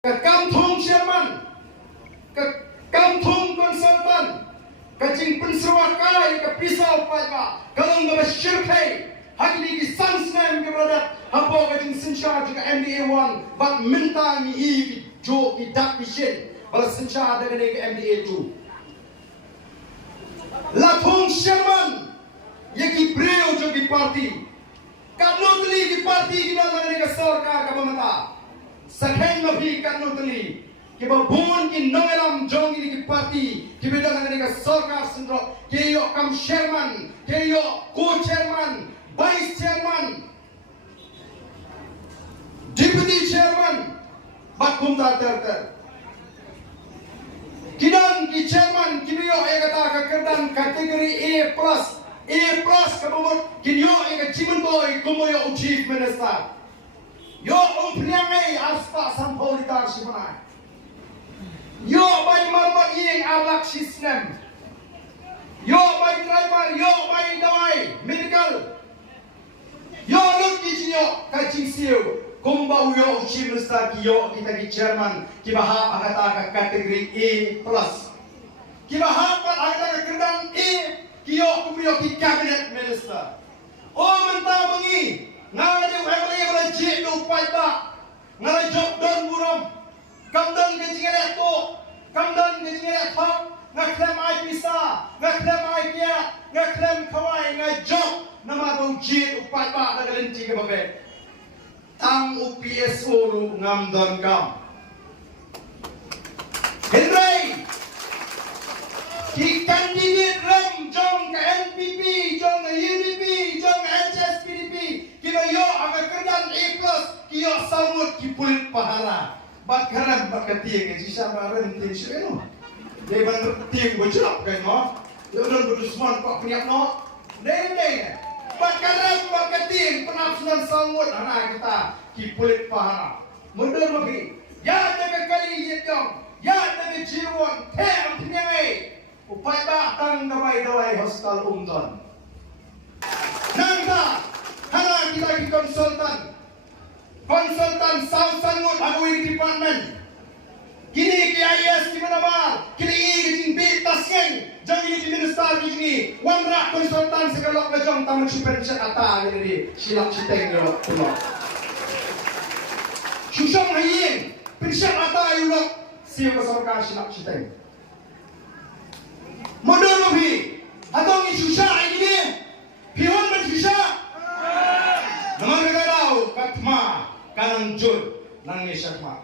Kantung chairman, kantung konsultan, kacing penserwakai ke pisau pajak, kalau nggak bersyirkai, hari ini sansnem ke berada, apa kacing sensyar juga MDA 1, bak minta ni i jo i dak pishin, bal sensyar dengan ke MDA 2. Latung chairman, yaki breu jo di parti, kanutli di parti kita dengan ke sorkar ke pemerintah. Sakhen mafi kanutli kiba bun ki nangalam jongi ki parti kiba dengan ka sorkar sendro keyo kam chairman keyo co-chairman vice chairman deputy chairman bakum ter kidan ki chairman kibiyo ekata ka kerdan kategori A+ kabumot kinyo eka chimentoy kumoyo chief minister. Yo umpriangai aspa sampolitar simana. Yo bay malbat yeng alak sisnem. Yo bay driver, yo bay dawai medical. Yo luk kijinyo kacing siew. Kumbau yo chief minister ki yo kita ki chairman ki bahap agata ka kategori A+. Ki bahap agata ka kerdan A ki yo kumiyo ki cabinet minister. Oh mentah bengi. Ngaji wala jik do pajak ngaji job don buram kamdan ke jingere to kamdan ke jingere thak ngaklem ai pisa ngaklem ai pia ngaklem khawai ngai job nama do jik pajak da galinti ke babe tang UPSO ru ngam don kam Henry ki candidate ram jong ke NPP jong ke UDP jong ke HSPDP kilo yo aga kerdan A+ kiyo samut ki pulit pahala bakaran bakati ke sisa baran tin seno de ban tin bojok kan no yo don berdusman pak punya no de bakaran bakati penafsuran samut anak kita ki pulit pahala mundur lagi ya de kali yetong ya de jiwon the ampinya ai upai ba tang dawai hospital umdon nangka hana kita di konsultan South Sangut Agui Department kini KIS di mana bar kini ini di taseng jangan di minister di sini wanrak konsultan segalok kejong tamu supervisor kata ini silap citeng yo tulop susang hayin pensat kata yulok siew ke sorkar silap citeng mundur lebih atau ni susah ini pion bersusah nama negara katma kanang jul nang ni syakma